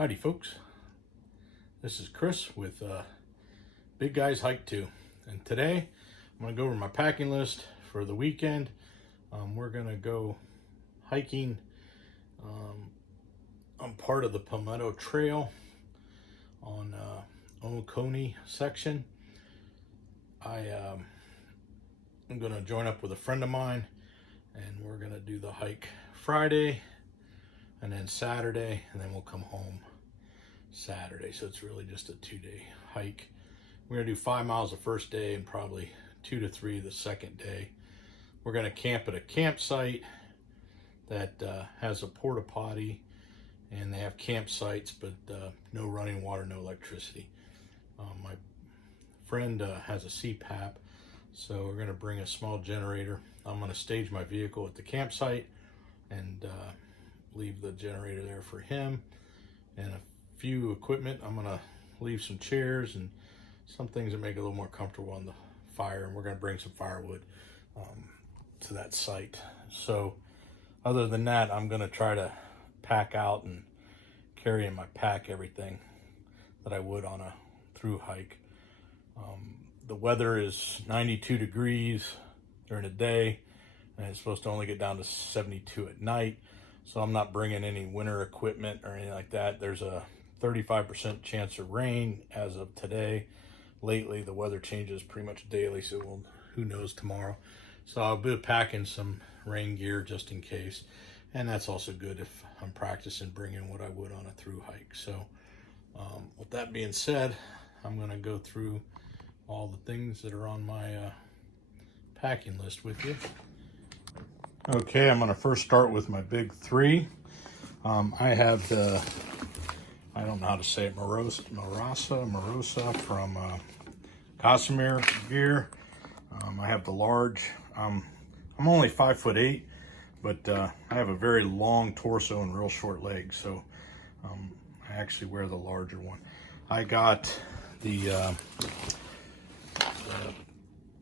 Howdy folks, this is Chris with Big Guys Hike 2, and today I'm going to go over my packing list for the weekend. We're going to go hiking on part of the Palmetto Trail on Oconee section. I'm going to join up with a friend of mine, and we're going to do the hike Friday and then Saturday, and then we'll come home Saturday. So it's really just a 2-day hike. We're gonna do 5 miles the first day and probably 2 to 3 the second day. We're gonna camp at a campsite that has a porta potty, and they have campsites, but no running water, no electricity. My friend has a CPAP, so we're gonna bring a small generator. I'm gonna stage my vehicle at the campsite and leave the generator there for him, and a few equipment. I'm gonna leave some chairs and some things that make it a little more comfortable on the fire, and we're gonna bring some firewood to that site. So other than that, I'm gonna try to pack out and carry in my pack everything that I would on a through hike. The weather is 92 degrees during the day, and it's supposed to only get down to 72 at night. So I'm not bringing any winter equipment or anything like that. There's a 35% chance of rain as of today. Lately, the weather changes pretty much daily, so who knows tomorrow. So I'll be packing some rain gear just in case. And that's also good if I'm practicing bringing what I would on a through hike. So with that being said, I'm going to go through all the things that are on my packing list with you. Okay, I'm going to first start with my big three. I have the, I don't know how to say it, Morosa from Gossamer gear. I have the large. I'm only 5'8", but I have a very long torso and real short legs, so I actually wear the larger one. I got the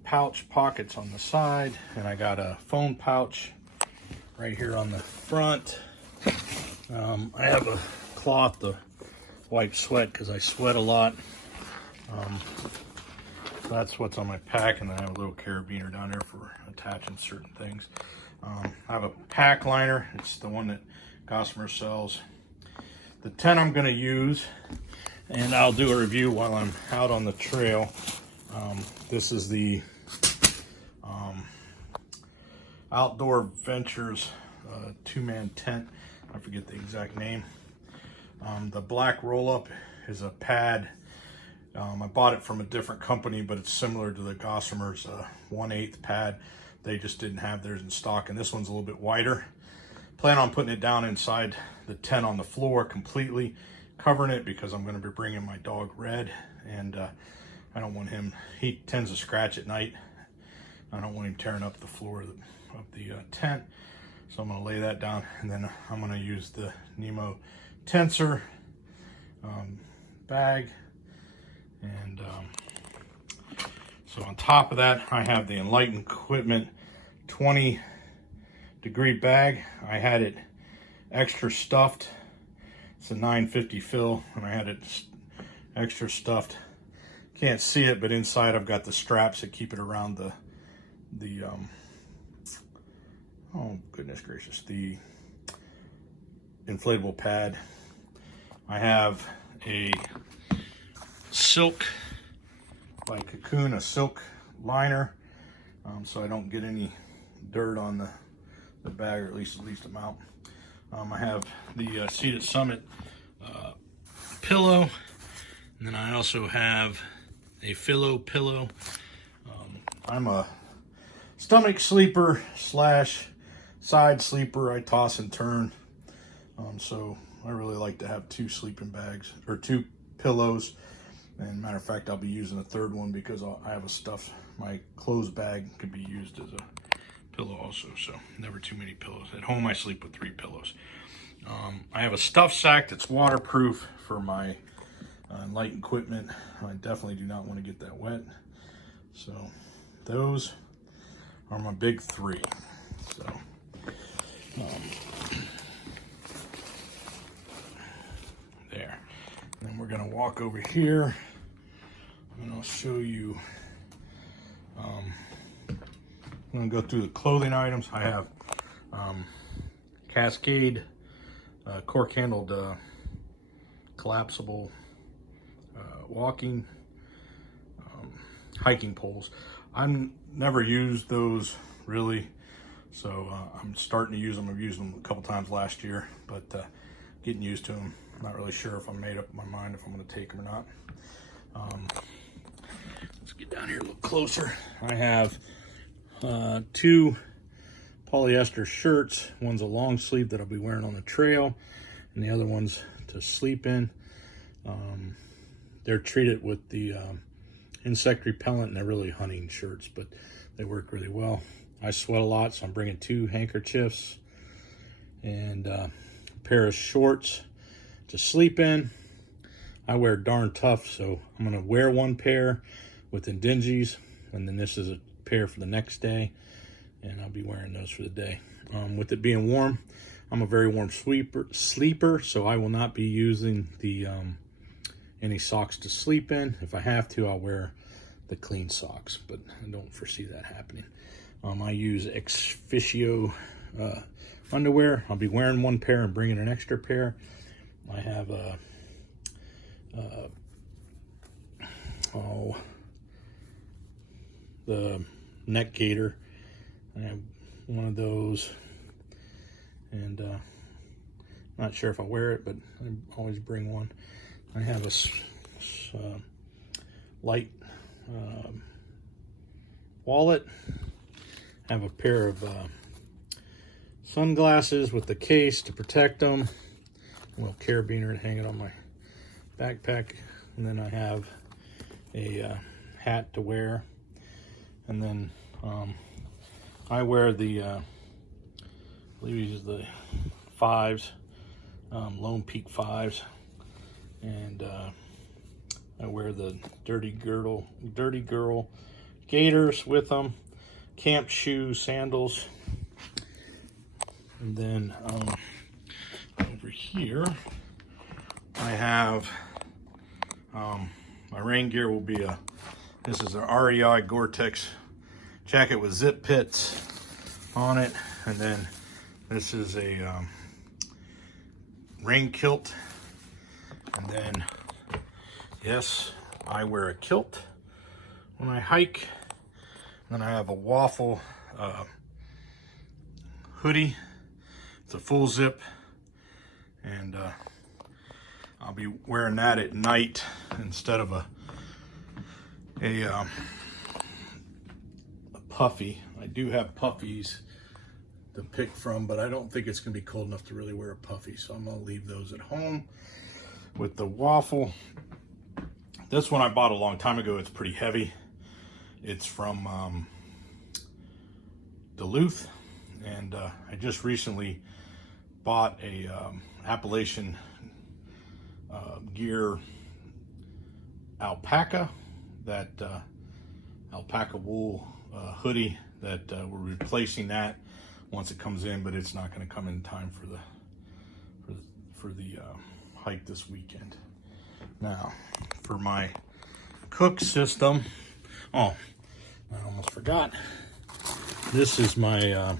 pouch pockets on the side, and I got a phone pouch right here on the front. I have a cloth to wipe sweat because I sweat a lot. That's what's on my pack, and then I have a little carabiner down there for attaching certain things. I have a pack liner. It's the one that Gossamer sells. The tent I'm going to use, and I'll do a review while I'm out on the trail. This is the Outdoor Ventures 2-man tent. I forget the exact name. The black roll-up is a pad. I bought it from a different company, but it's similar to the Gossamer's 1/8 pad. They just didn't have theirs in stock, and this one's a little bit wider. Plan on putting it down inside the tent on the floor completely, covering it because I'm going to be bringing my dog Red, and I don't want him, he tends to scratch at night. I don't want him tearing up the floor of the tent. So I'm going to lay that down, and then I'm going to use the Nemo Tensor bag. And so on top of that, I have the Enlightened Equipment 20-degree bag. I had it extra stuffed. It's a 950 fill, and I had it extra stuffed. Can't see it, but inside I've got the straps that keep it around the oh goodness gracious, the inflatable pad. I have a silk, like Cocoon, a silk liner, so I don't get any dirt on the bag, or at least amount. I have the Seated Summit pillow, and then I also have a Philo pillow. I'm a stomach sleeper slash side sleeper. I toss and turn, so I really like to have 2 sleeping bags, or 2 pillows. And matter of fact, I'll be using a third one because I have a stuff, my clothes bag could be used as a pillow also, so never too many pillows. At home I sleep with 3 pillows. I have a stuff sack that's waterproof for my light equipment. I definitely do not want to get that wet. So those are my big 3. So there. gonna walk over here and I'll show you. I'm gonna go through the clothing items. I have Cascade cork handled collapsible walking hiking poles. I've never used those really, so I'm starting to use them. I've used them a couple times last year, but getting used to them. Not really sure if I made up my mind if I'm going to take them or not. Let's get down here a little closer. I have 2 polyester shirts. One's a long sleeve that I'll be wearing on the trail, and the other one's to sleep in. They're treated with the insect repellent, and they're really hunting shirts, but they work really well. I sweat a lot, so I'm bringing 2 handkerchiefs and a pair of shorts to sleep in. I wear darn tough, so I'm gonna wear 1 pair with the dingies, and then this is a pair for the next day, and I'll be wearing those for the day. With it being warm, I'm a very warm sleeper, so I will not be using the any socks to sleep in. If I have to, I'll wear the clean socks, but I don't foresee that happening. I use Exficio underwear. I'll be wearing 1 pair and bringing an extra pair. I have the neck gaiter. I have one of those, and not sure if I wear it, but I always bring one. I have a light wallet. I have a pair of sunglasses with the case to protect them. A little carabiner to hang it on my backpack. And then I have a hat to wear. And then I wear the, I believe these are the 5s, Lone Peak 5s. And I wear the Dirty Girl gaiters with them, camp shoes, sandals. And then over here I have my rain gear will be this is an REI Gore-Tex jacket with zip pits on it, and then this is a rain kilt. And then, yes, I wear a kilt when I hike. Then I have a waffle hoodie. It's a full zip, and I'll be wearing that at night instead of a puffy. I do have puffies to pick from, but I don't think it's gonna be cold enough to really wear a puffy, so I'm gonna leave those at home. With the waffle, this one I bought a long time ago. It's pretty heavy. It's from Duluth, and I just recently bought a Appalachian Gear alpaca, that alpaca wool hoodie that we're replacing that once it comes in, but it's not going to come in time for the hike this weekend. Now, for my cook system, oh, I almost forgot. This is my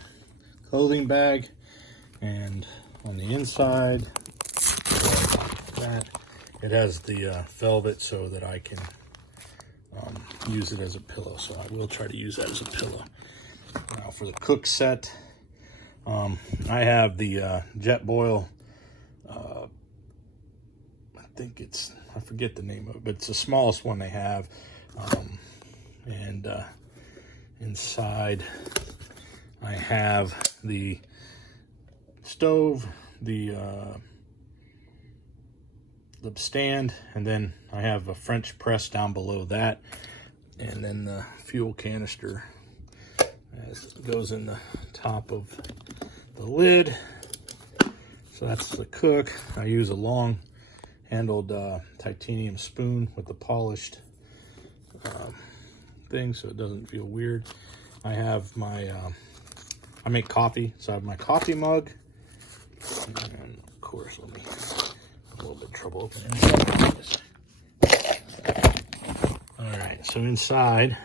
clothing bag, and on the inside, it has the velvet so that I can use it as a pillow. So I will try to use that as a pillow. Now for the cook set, I have the Jetboil. I forget the name of it, but it's the smallest one they have. And inside I have the stove, the stand, and then I have a French press down below that, and then the fuel canister goes in the top of the lid. So that's the cook. I use a long handled titanium spoon with the polished thing so it doesn't feel weird. I have my I make coffee, so I have my coffee mug, and of course let me a little bit trouble opening this. All right, so inside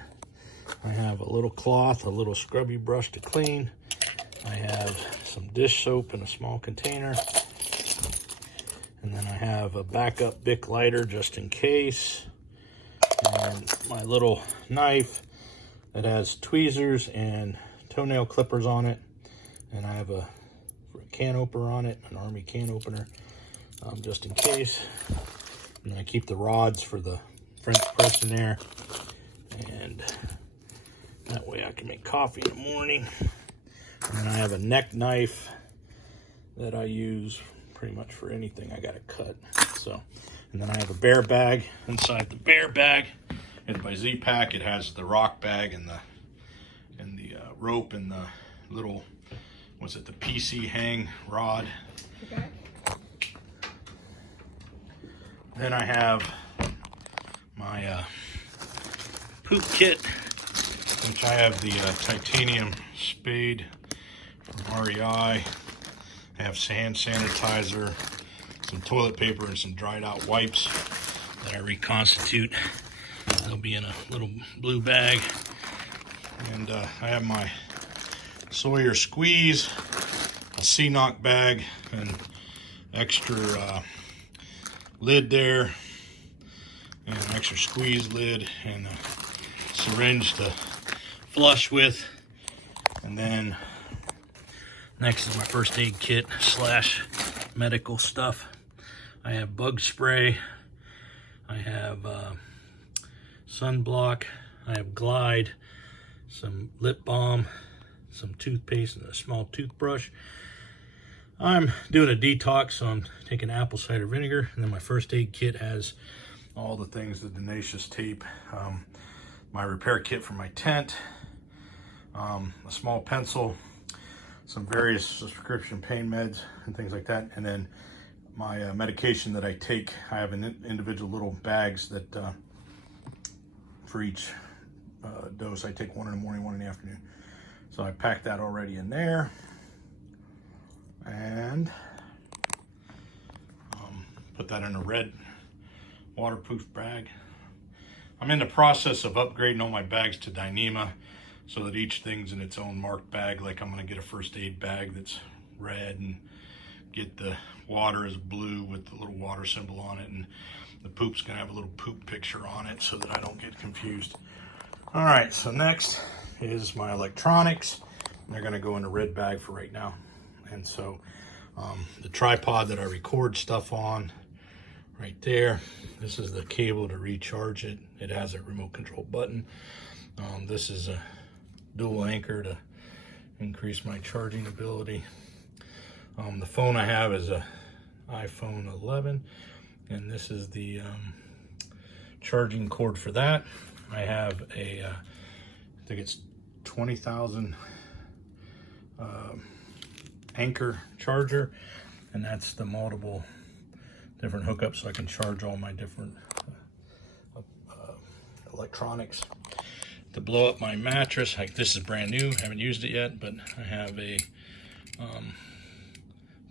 I have a little cloth, a little scrubby brush to clean. I have some dish soap in a small container. And then I have a backup Bic lighter just in case. And my little knife that has tweezers and toenail clippers on it. And I have a can opener on it, an Army can opener, just in case. And I keep the rods for the French press in there. And that way I can make coffee in the morning. And then I have a neck knife that I use pretty much for anything I gotta cut. So, and then I have a bear bag. Inside the bear bag is my Z-Pack. It has the rock bag and the rope and the little, what's it, the PC hang rod. Okay. Then I have my poop kit, which I have the titanium spade from REI. I have hand sanitizer, some toilet paper, and some dried out wipes that I reconstitute. They'll be in a little blue bag. And I have my Sawyer squeeze, a C-Knock bag, and extra lid there, and an extra squeeze lid, and a syringe to flush with. And then next is my first aid kit / medical stuff. I have bug spray, I have sunblock, I have Glide, some lip balm, some toothpaste, and a small toothbrush. I'm doing a detox, so I'm taking apple cider vinegar. And then my first aid kit has all the things, the tenacious tape, my repair kit for my tent, a small pencil, some various prescription pain meds and things like that. And then my medication that I take, I have an individual little bags that for each dose. I take one in the morning, one in the afternoon. So I packed that already in there. And put that in a red waterproof bag. I'm in the process of upgrading all my bags to Dyneema so that each thing's in its own marked bag. Like I'm gonna get a first aid bag that's red, and get the water as blue with the little water symbol on it, and the poop's gonna have a little poop picture on it so that I don't get confused. All right, so next is my electronics. They're gonna go in a red bag for right now. And so the tripod that I record stuff on right there, this is the cable to recharge it. It has a remote control button. This is a dual anchor to increase my charging ability. The phone I have is a iPhone 11, and this is the charging cord for that. I have a, I think it's 20,000 anchor charger, and that's the multiple different hookups so I can charge all my different electronics. To blow up my mattress, like this is brand new, haven't used it yet, but I have a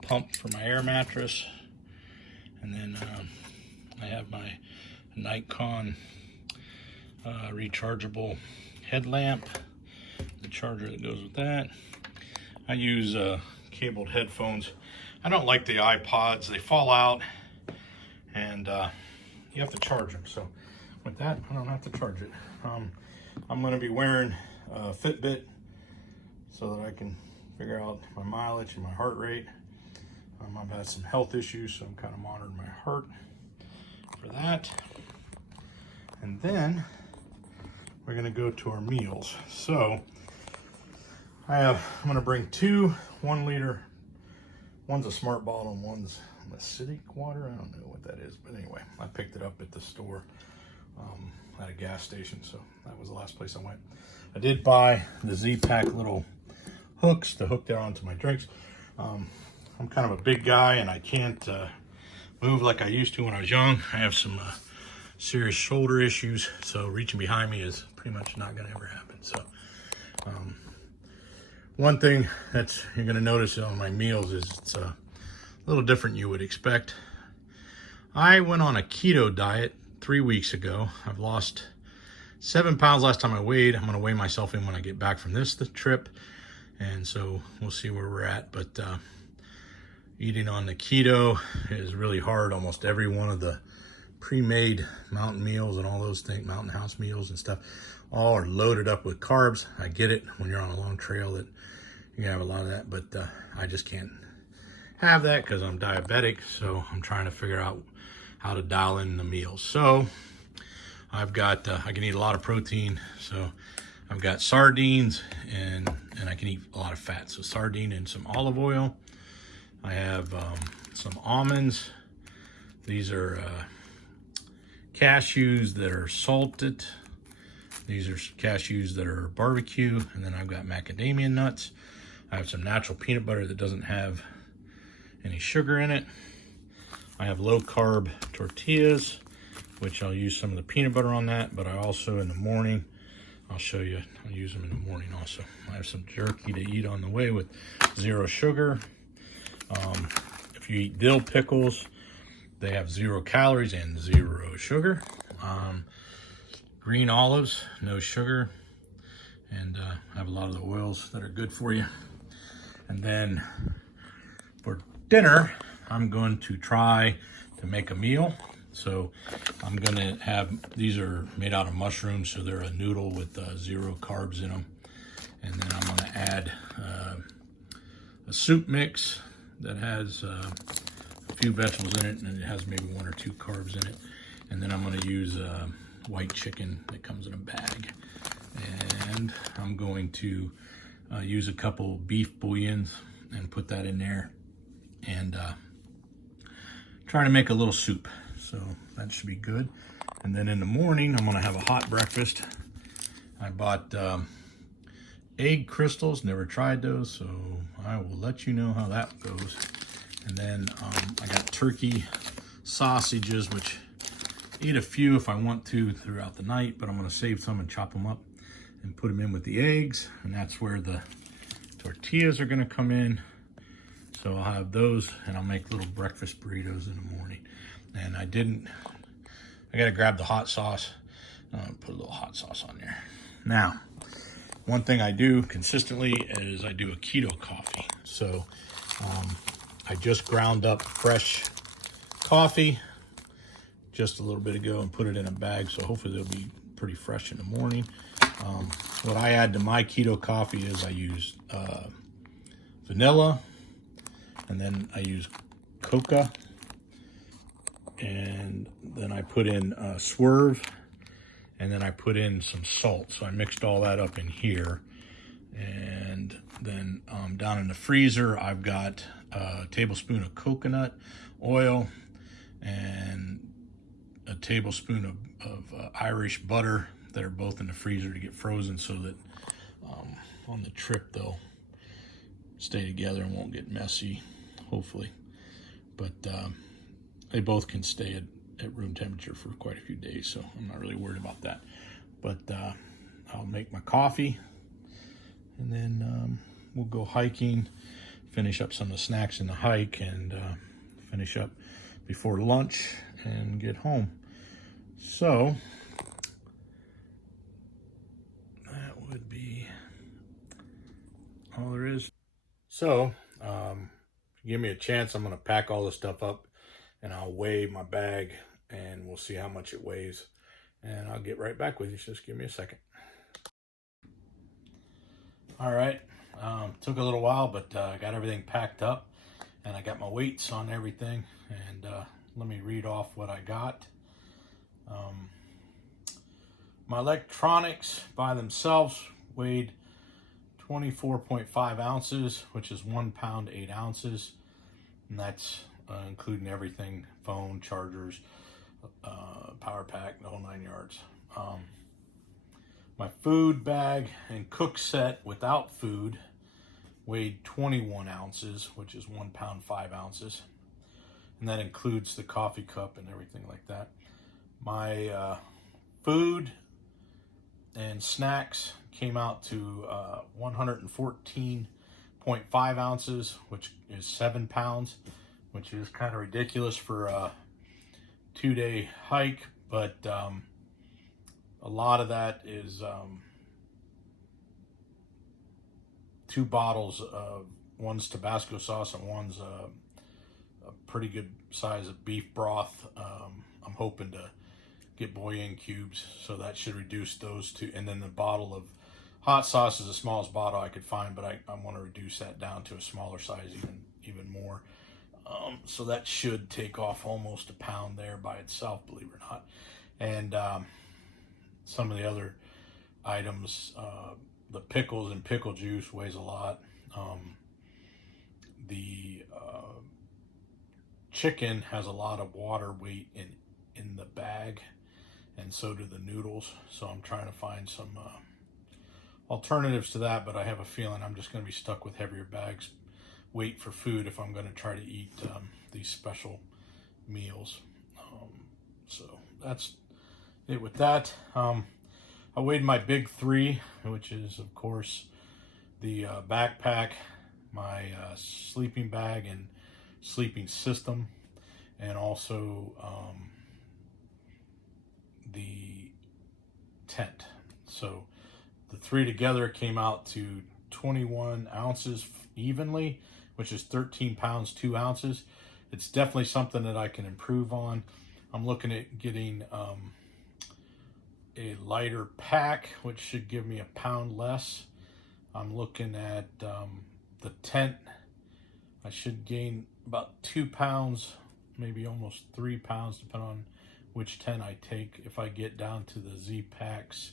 pump for my air mattress, and then I have my Nikon rechargeable headlamp, the charger that goes with that. I use cabled headphones. I don't like the iPods, they fall out, and you have to charge them. So with that, I don't have to charge it. I'm going to be wearing a Fitbit so that I can figure out my mileage and my heart rate. I've had some health issues, so I'm kind of monitoring my heart for that. And then we're going to go to our meals. So I'm going to bring 2 1-liter. One's a Smart Bottle and one's acidic water. I don't know what that is, but anyway, I picked it up at the store at a gas station, so that was the last place I went. I did buy the Z-Pack little hooks to hook that onto my drinks. I'm kind of a big guy, and I can't move like I used to when I was young. I have some serious shoulder issues, so reaching behind me is pretty much not going to ever happen. So one thing that you're going to notice on my meals is it's a little different than you would expect. I went on a keto diet 3 weeks ago. I've lost 7 pounds last time I weighed. I'm going to weigh myself in when I get back from the trip. And so we'll see where we're at. But eating on the keto is really hard. Almost every one of the pre-made mountain meals and all those things, mountain house meals and stuff, all are loaded up with carbs. I get it when you're on a long trail that you have a lot of that, but I just can't have that because I'm diabetic. So I'm trying to figure out how to dial in the meals. So I've got, I can eat a lot of protein. So I've got sardines and I can eat a lot of fat. So sardine and some olive oil. I have some almonds. These are cashews that are salted. These are cashews that are barbecue. And then I've got macadamia nuts. I have some natural peanut butter that doesn't have any sugar in it. I have low carb tortillas, which I'll use some of the peanut butter on that, but I also in the morning, I'll show you, I'll use them in the morning also. I have some jerky to eat on the way with 0 sugar. If you eat dill pickles, they have 0 calories and 0 sugar. Green olives, no sugar. And I have a lot of the oils that are good for you. And then for dinner, I'm going to try to make a meal. So I'm going to have, these are made out of mushrooms, so they're a noodle with 0 carbs in them. And then I'm going to add a soup mix that has a few vegetables in it, and it has maybe 1 or 2 carbs in it. And then I'm going to use white chicken that comes in a bag. And I'm going to use a couple beef bouillons and put that in there and try to make a little soup. So that should be good. And then in the morning, I'm going to have a hot breakfast. I bought egg crystals, never tried those, so I will let you know how that goes. And then I got turkey sausages, which I eat a few if I want to throughout the night, but I'm going to save some and chop them up and put them in with the eggs, and that's where the tortillas are going to come in. So I'll have those, and I'll make little breakfast burritos in the morning. And I got to grab the hot sauce. Put a little hot sauce on there. Now, one thing I do consistently is I do a keto coffee. So I just ground up fresh coffee just a little bit ago and put it in a bag. So hopefully they'll be pretty fresh in the morning. What I add to my keto coffee is I use vanilla, and then I use coca, and then I put in Swerve, and then I put in some salt. So I mixed all that up in here. And then down in the freezer, I've got a tablespoon of coconut oil and a tablespoon of Irish butter that are both in the freezer to get frozen, so that on the trip they'll stay together and won't get messy, hopefully. But they both can stay at room temperature for quite a few days, so I'm not really worried about that. But I'll make my coffee, and then we'll go hiking, finish up some of the snacks in the hike, and finish up before lunch and get home. So that would be all there is. So give me a chance, I'm going to pack all this stuff up, and I'll weigh my bag, and we'll see how much it weighs, and I'll get right back with you. So just give me a second. All right, took a little while, but I got everything packed up, and I got my weights on everything, and let me read off what I got. My electronics by themselves weighed 24.5 ounces, which is 1 pound 8 ounces, and that's including everything: phone, chargers, power pack, the whole 9 yards. My food bag and cook set without food weighed 21 ounces, which is 1 pound 5 ounces, and that includes the coffee cup and everything like that. My food and snacks came out to 114.5 ounces, which is 7 pounds, which is kind of ridiculous for 2-day hike, but a lot of that is 2 bottles of, one's Tabasco sauce and one's a pretty good size of beef broth. I'm hoping to get bouillon cubes, so that should reduce those two. And then the bottle of hot sauce is the smallest bottle I could find, but I want to reduce that down to a smaller size, even more. So that should take off almost a pound there by itself, believe it or not. And some of the other items, the pickles and pickle juice weighs a lot. The chicken has a lot of water weight in the bag, and so do the noodles. So I'm trying to find some alternatives to that, but I have a feeling I'm just going to be stuck with heavier bags weight for food if I'm going to try to eat these special meals. So that's it with that. I weighed my big 3, which is of course the backpack, my sleeping bag and sleeping system, and also the tent. So the 3 together came out to 21 ounces evenly, which is 13 pounds 2 ounces. It's definitely something that I can improve on. I'm looking at getting a lighter pack, which should give me a pound less. I'm looking at the tent. I should gain about 2 pounds, maybe almost 3 pounds, depending on which tent I take. If I get down to the Z-Packs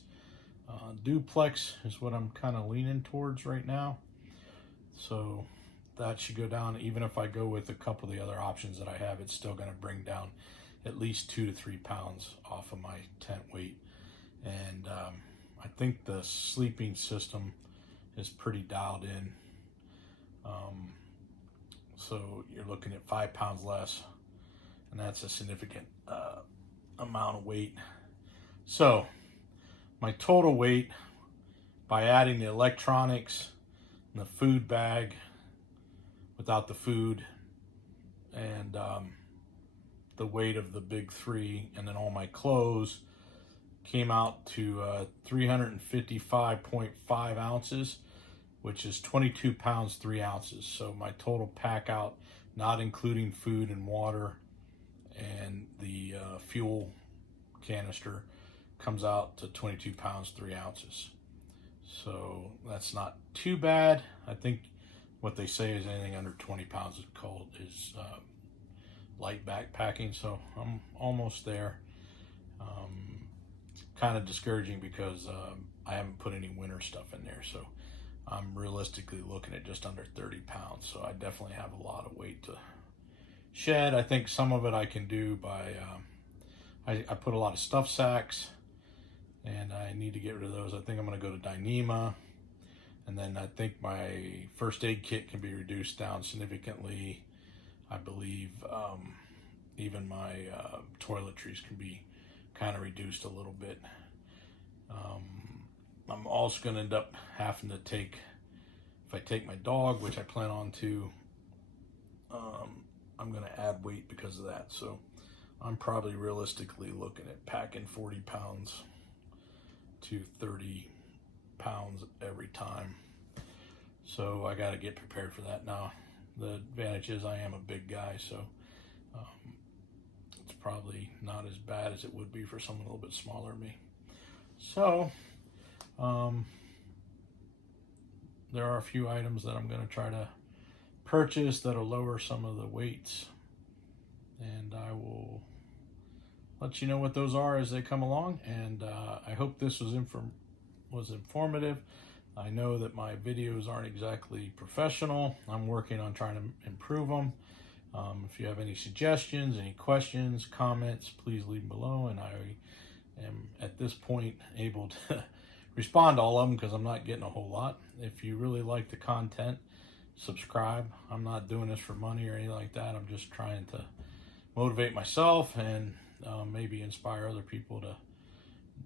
duplex is what I'm kind of leaning towards right now. So that should go down. Even if I go with a couple of the other options that I have, it's still going to bring down at least 2 to 3 pounds off of my tent weight. And I think the sleeping system is pretty dialed in. So you're looking at 5 pounds less, and that's a significant amount of weight. So my total weight, by adding the electronics and the food bag without the food, and the weight of the big 3, and then all my clothes, came out to 355.5 ounces, which is 22 pounds 3 ounces. So my total pack out, not including food and water and the fuel canister, comes out to 22 pounds 3 ounces. So that's not too bad. I think what they say is anything under 20 pounds is light backpacking. So I'm almost there. Kind of discouraging because I haven't put any winter stuff in there. So I'm realistically looking at just under 30 pounds. So I definitely have a lot of weight to shed. I think some of it I can do by, I put a lot of stuff sacks, and I need to get rid of those. I think I'm going to go to Dyneema. And then I think my first aid kit can be reduced down significantly. I believe even my toiletries can be kind of reduced a little bit. I'm also going to end up having to take, if I take my dog, which I plan on to, I'm going to add weight because of that. So I'm probably realistically looking at packing 40 pounds to 30 pounds every time. So I got to get prepared for that. Now the advantage is I am a big guy, so it's probably not as bad as it would be for someone a little bit smaller than me. So there are a few items that I'm going to try to purchase that'll lower some of the weights, and I will let you know what those are as they come along. And I hope this was informative. I know that my videos aren't exactly professional. I'm working on trying to improve them. If you have any suggestions, any questions, comments, please leave them below, and I am at this point able to respond to all of them because I'm not getting a whole lot. If you really like the content, subscribe. I'm not doing this for money or anything like that. I'm just trying to motivate myself and maybe inspire other people to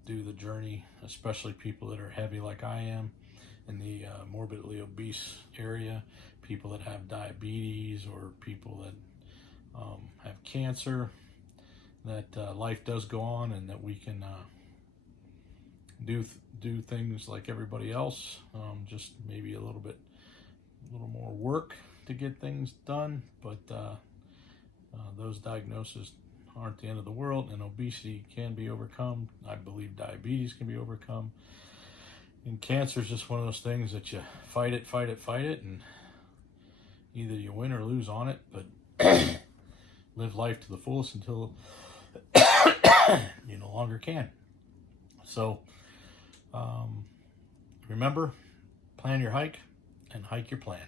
do the journey, especially people that are heavy like I am, in the morbidly obese area, people that have diabetes or people that have cancer. that life does go on, and that we can do things like everybody else. Just maybe a little more work to get things done, but those diagnoses aren't the end of the world, and obesity can be overcome. I believe diabetes can be overcome. And cancer is just one of those things that you fight it, and either you win or lose on it, but live life to the fullest until you no longer can. So remember, plan your hike and hike your plan.